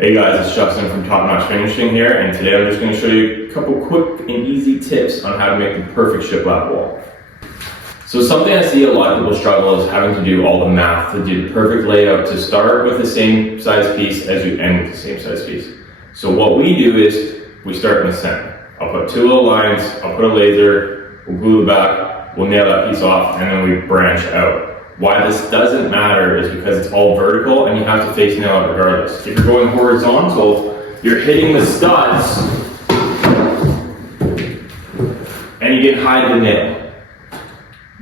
Hey guys, it's Justin from Top Notch Finishing here, and today I'm just going to show you a couple quick and easy tips on how to make the perfect shiplap wall. So something I see a lot of people struggle is having to do all the math to do the perfect layout to start with the same size piece as you end with the same size piece. So what we do is we start in the center. I'll put two little lines, I'll put a laser, we'll glue it back, we'll nail that piece off, and then we branch out. Why this doesn't matter is because it's all vertical and you have to face nail it regardless. If you're going horizontal, you're hitting the studs and you get hide the nail.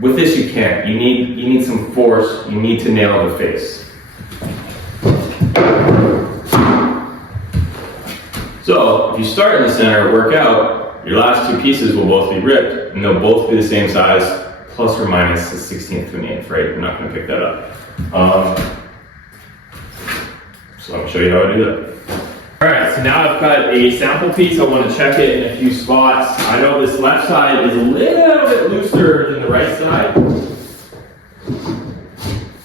With this you can't. You need some force. You need to nail the face. So if you start in the center, work out, your last two pieces will both be ripped and they'll both be the same size. Plus or minus the 16th to an 8th, right? We're not going to pick that up. So I'll show you how I do that. All right, so now I've got a sample piece. I want to check it in a few spots. I know this left side is a little bit looser than the right side.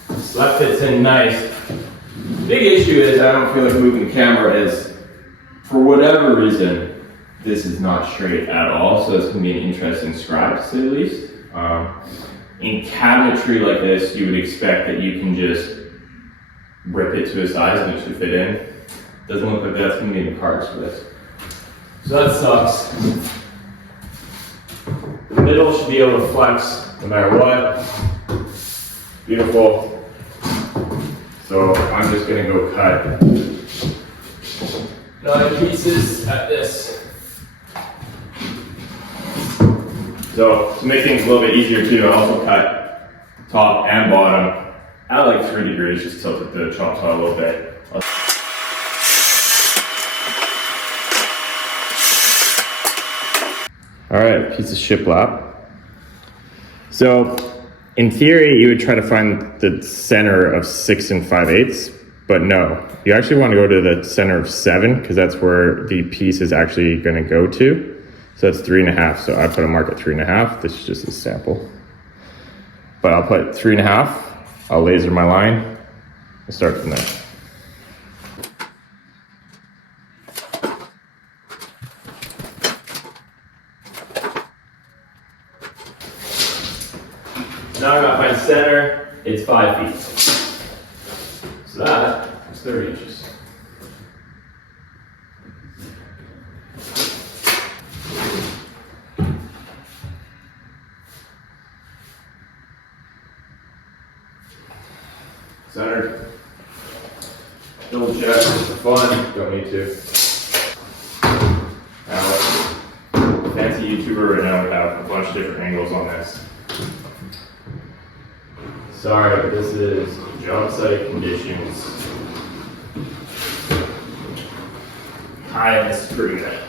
This left fits in nice. Big issue is I don't feel like moving the camera is, for whatever reason, this is not straight at all. So it's going to be an interesting scribe, to say the least. In cabinetry like this, you would expect that you can just rip it to a size and it should fit in. Doesn't look like that's going to be in the cards for this. So that sucks. The middle should be able to flex no matter what. Beautiful. So I'm just going to go cut 9 pieces at this. So to make things a little bit easier too, I also cut top and bottom at like 3 degrees, just tilted the chop saw a little bit. All right, piece of shiplap. So in theory, you would try to find the center of 6 5/8, but no, you actually want to go to the center of 7 because that's where the piece is actually going to go to. So that's 3 1/2. So I put a mark at 3 1/2. This is just a sample. But I'll put 3 1/2. I'll laser my line and start from there. Now I got my center. It's 5 feet. So that is 30 inches. Centered. Double check just for fun. Don't need to. Now, fancy YouTuber right now would have a bunch of different angles on this. Sorry, but this is job site conditions. Hi, this is pretty good.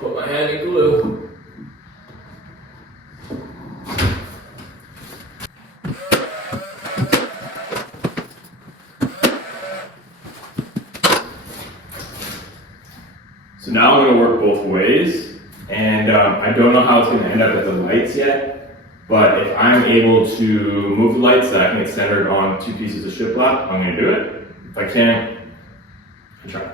Put my hand in glue. So now I'm going to work both ways, and I don't know how it's going to end up with the lights yet, but if I'm able to move the lights so I can get centered on 2 pieces of shiplap, I'm going to do it. If I can't, I try.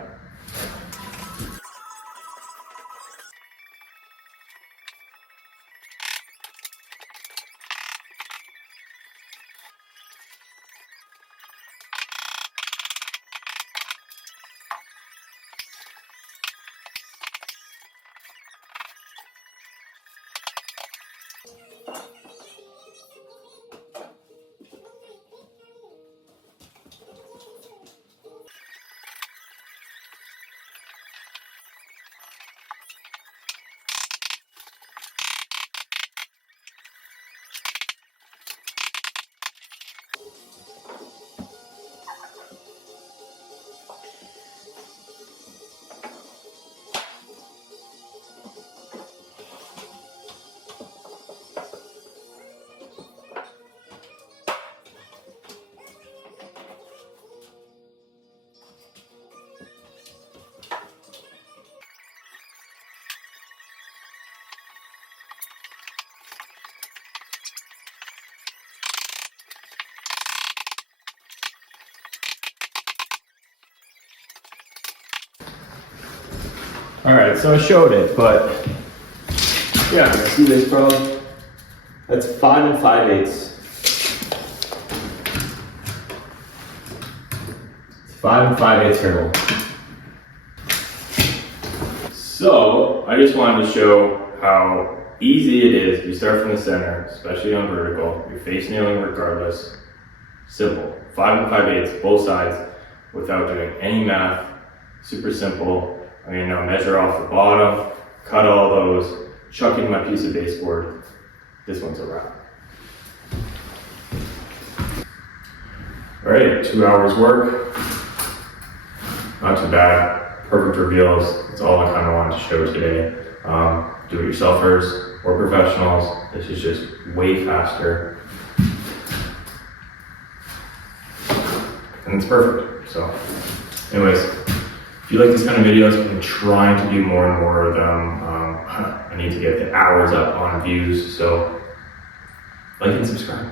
All right, so I showed it, but yeah, see this, bro? That's 5 5/8. 5 5/8 interval. So I just wanted to show how easy it is. You start from the center, especially on vertical. You're face nailing regardless. Simple. 5 5/8, both sides, without doing any math. Super simple. I'm gonna now measure off the bottom, cut all those, chuck in my piece of baseboard. This one's a wrap. All right, 2 hours work. Not too bad. Perfect reveals. That's all I kind of wanted to show today. Do-it-yourselfers or professionals. This is just way faster. And it's perfect. So, anyways, if you like these kind of videos, I'm trying to do more and more of them. I need to get the hours up on views. So, like and subscribe.